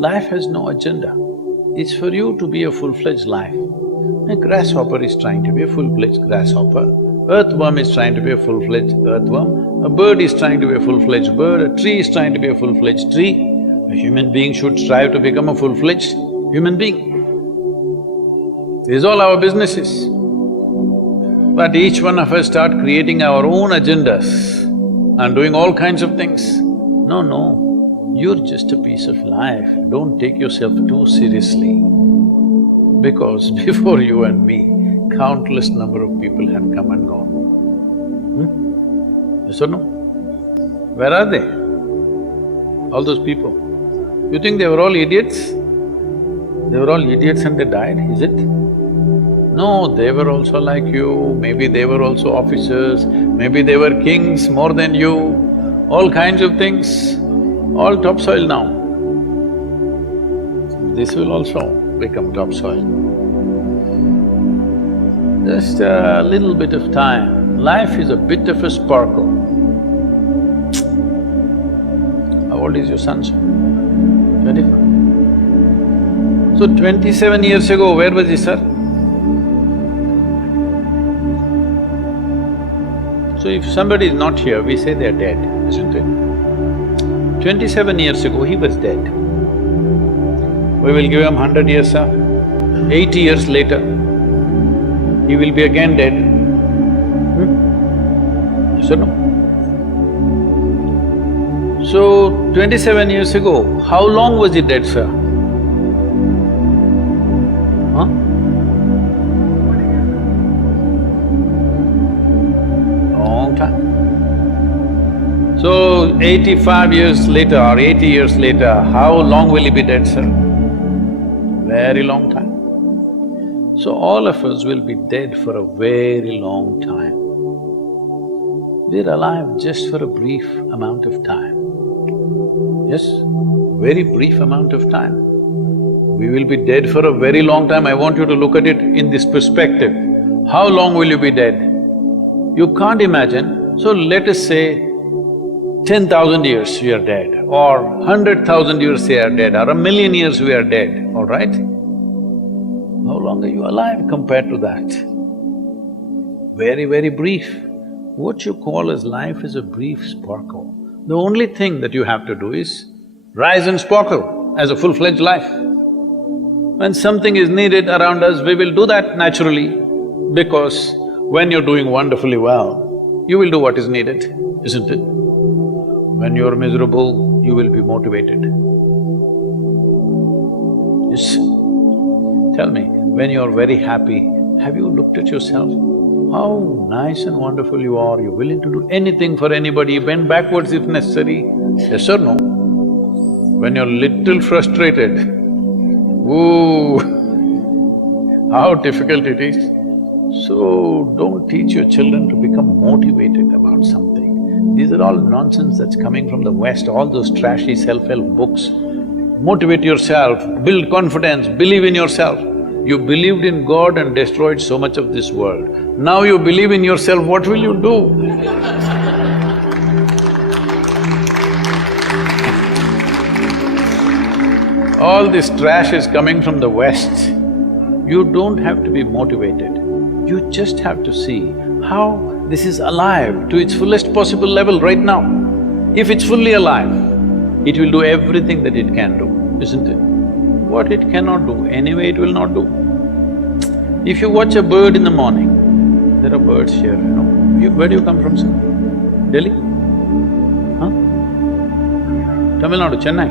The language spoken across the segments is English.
Life has no agenda. It's for you to be a full-fledged life. A grasshopper is trying to be a full-fledged grasshopper, earthworm is trying to be a full-fledged earthworm, a bird is trying to be a full-fledged bird, a tree is trying to be a full-fledged tree. A human being should strive to become a full-fledged human being. This is all our business is. But each one of us start creating our own agendas and doing all kinds of things. No, you're just a piece of life, don't take yourself too seriously. Because before you and me, countless number of people have come and gone. Yes or no? Where are they? All those people. You think they were all idiots? They were all idiots and they died, is it? No, they were also like you, maybe they were also officers, maybe they were kings more than you, all kinds of things, all topsoil now. This will also become topsoil. Just a little bit of time. Life is a bit of a sparkle. How old is your son, sir? 24. So 27 years ago, where was he, sir? So if somebody is not here, we say they're dead, isn't it? 27 years ago, he was dead. We will give him 100 years, sir. 80 years later, he will be again dead. Yes or no? So, 27 years ago, how long was he dead, sir? Huh? Long time. So, 85 years later or 80 years later, how long will he be dead, sir? Very long time. So all of us will be dead for a very long time. We're alive just for a brief amount of time. Yes, very brief amount of time. We will be dead for a very long time. I want you to look at it in this perspective. How long will you be dead? You can't imagine. So let us say 10,000 years we are dead, or 100,000 years we are dead, or 1,000,000 years we are dead, all right? How long are you alive compared to that? Very, very brief. What you call as life is a brief sparkle. The only thing that you have to do is rise and sparkle as a full-fledged life. When something is needed around us, we will do that naturally, because when you're doing wonderfully well, you will do what is needed, isn't it? When you're miserable, you will be motivated. Yes. Tell me, when you're very happy, have you looked at yourself? How nice and wonderful you are, you're willing to do anything for anybody, bend backwards if necessary, yes or no? When you're little frustrated, ooh, how difficult it is. So, don't teach your children to become motivated about something. These are all nonsense that's coming from the West, all those trashy self-help books. Motivate yourself, build confidence, believe in yourself. You believed in God and destroyed so much of this world. Now you believe in yourself, what will you do? All this trash is coming from the West. You don't have to be motivated. You just have to see how this is alive to its fullest possible level right now. If it's fully alive, it will do everything that it can do, isn't it? What it cannot do, anyway it will not do. If you watch a bird in the morning, there are birds here, you know. Where do you come from, sir? Delhi? Huh? Tamil Nadu, Chennai?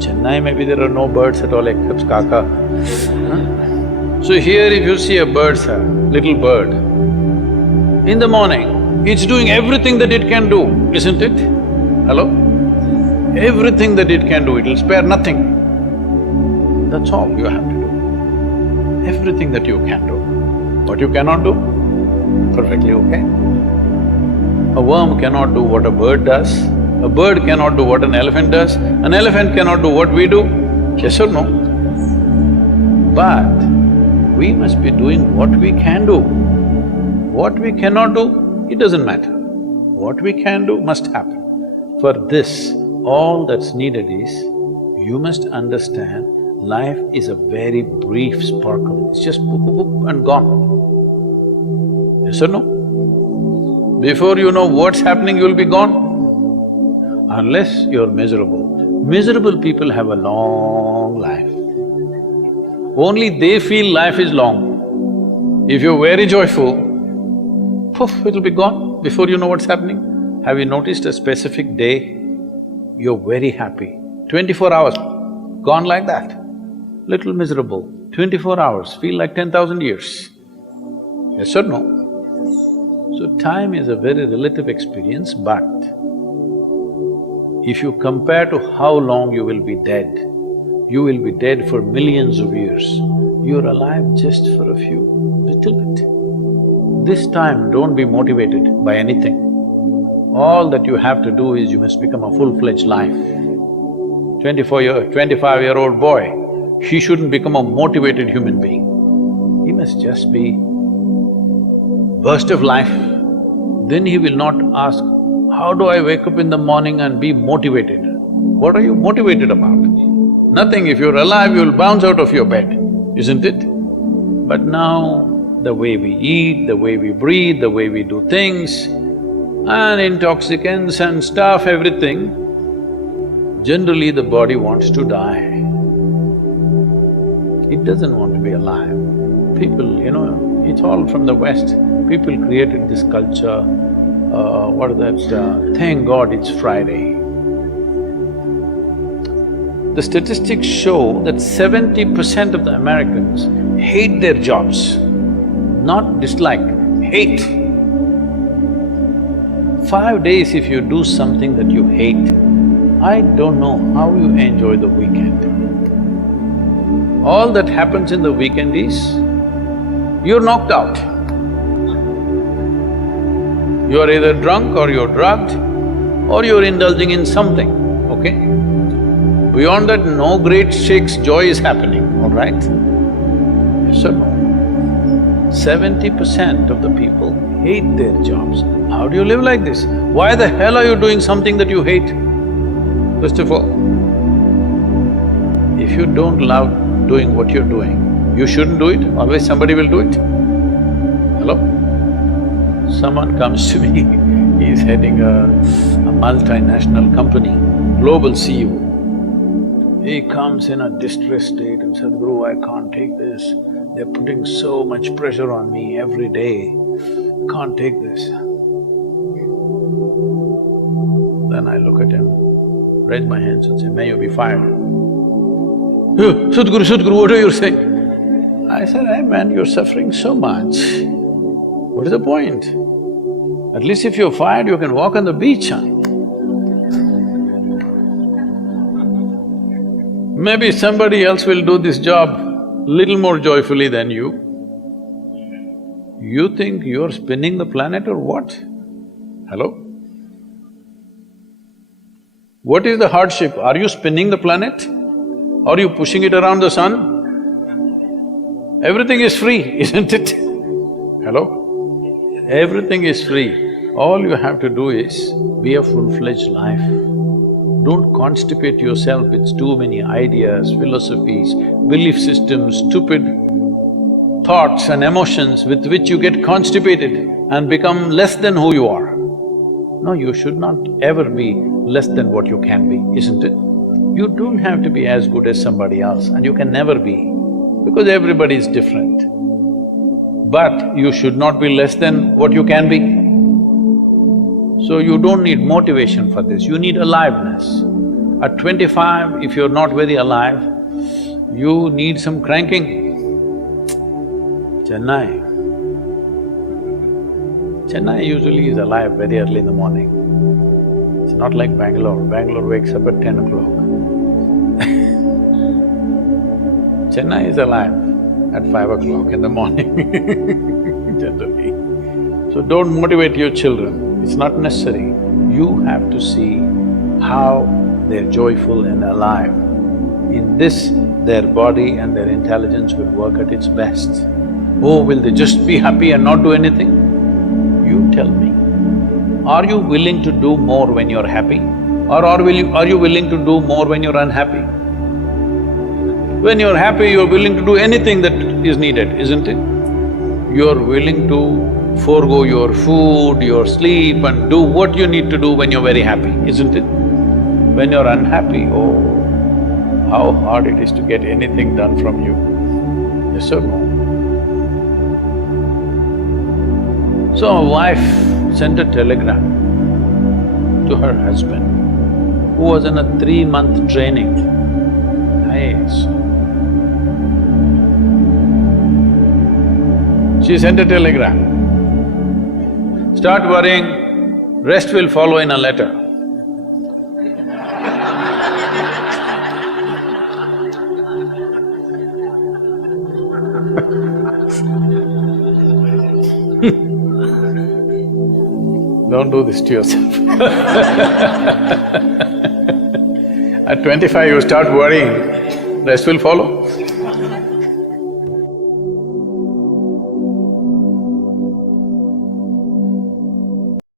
Chennai, maybe there are no birds at all except kaka. Huh? So here if you see a bird, sir, little bird, in the morning, it's doing everything that it can do, isn't it? Hello? Everything that it can do, it'll spare nothing. That's all you have to do. Everything that you can do. What you cannot do, perfectly okay. A worm cannot do what a bird does, a bird cannot do what an elephant does, an elephant cannot do what we do, yes or no? But we must be doing what we can do. What we cannot do, it doesn't matter. What we can do must happen. For this, all that's needed is You must understand, life is a very brief sparkle, it's just boop, boop, boop and gone. Yes or no? Before you know what's happening, you'll be gone. Unless you're miserable. Miserable people have a long life. Only they feel life is long. If you're very joyful, poof, it'll be gone before you know what's happening. Have you noticed a specific day, you're very happy, 24 hours, gone like that. Little miserable, 24 hours, feel like 10,000 years. Yes or no? So time is a very relative experience, but if you compare to how long you will be dead, you will be dead for millions of years. You're alive just for a few, little bit. This time, don't be motivated by anything. All that you have to do is you must become a full-fledged life. 25-year-old boy, he shouldn't become a motivated human being. He must just be burst of life. Then he will not ask, how do I wake up in the morning and be motivated? What are you motivated about? Nothing. If you're alive, you'll bounce out of your bed, isn't it? But now, the way we eat, the way we breathe, the way we do things, and intoxicants and stuff, everything, generally the body wants to die. It doesn't want to be alive. People, it's all from the West. People created this culture, thank God it's Friday. The statistics show that 70% of the Americans hate their jobs, not dislike, hate. 5 days if you do something that you hate, I don't know how you enjoy the weekend. All that happens in the weekend is, you're knocked out. You're either drunk or you're drugged or you're indulging in something, okay? Beyond that, no great shakes joy is happening, all right? Yes or no? 70% of the people hate their jobs. How do you live like this? Why the hell are you doing something that you hate? First of all, if you don't love doing what you're doing, you shouldn't do it, always somebody will do it. Hello? Someone comes to me, he's heading a multinational company, global CEO. He comes in a distressed state and said, Guru, I can't take this. They're putting so much pressure on me every day, can't take this. Then I look at him, raise my hands and say, may you be fired. Sadhguru, what are you saying? I said, hey man, you're suffering so much. What is the point? At least if you're fired, you can walk on the beach, huh? Maybe somebody else will do this job little more joyfully than you. You think you're spinning the planet or what? Hello? What is the hardship? Are you spinning the planet? Are you pushing it around the sun? Everything is free, isn't it? Hello? Everything is free. All you have to do is be a full-fledged life. Don't constipate yourself with too many ideas, philosophies, belief systems, stupid thoughts and emotions with which you get constipated and become less than who you are. No, you should not ever be less than what you can be, isn't it? You don't have to be as good as somebody else, and you can never be, because everybody is different. But you should not be less than what you can be. So you don't need motivation for this, you need aliveness. At 25, if you're not very alive, you need some cranking. Chennai usually is alive very early in the morning. It's not like Bangalore. Bangalore wakes up at 10 o'clock. Chennai is alive at 5 o'clock in the morning, generally. So don't motivate your children. It's not necessary. You have to see how they're joyful and alive. In this, their body and their intelligence will work at its best. Oh, will they just be happy and not do anything? You tell me. Are you willing to do more when you're happy? Or are you willing to do more when you're unhappy? When you're happy, you're willing to do anything that is needed, isn't it? You're willing to forego your food, your sleep and do what you need to do when you're very happy, isn't it? When you're unhappy, oh, how hard it is to get anything done from you. Yes or no? So a wife sent a telegram to her husband, who was in a 3-month training, IAS. She sent a telegram, start worrying, rest will follow in a letter. Don't do this to yourself. At 25 you start worrying, rest will follow.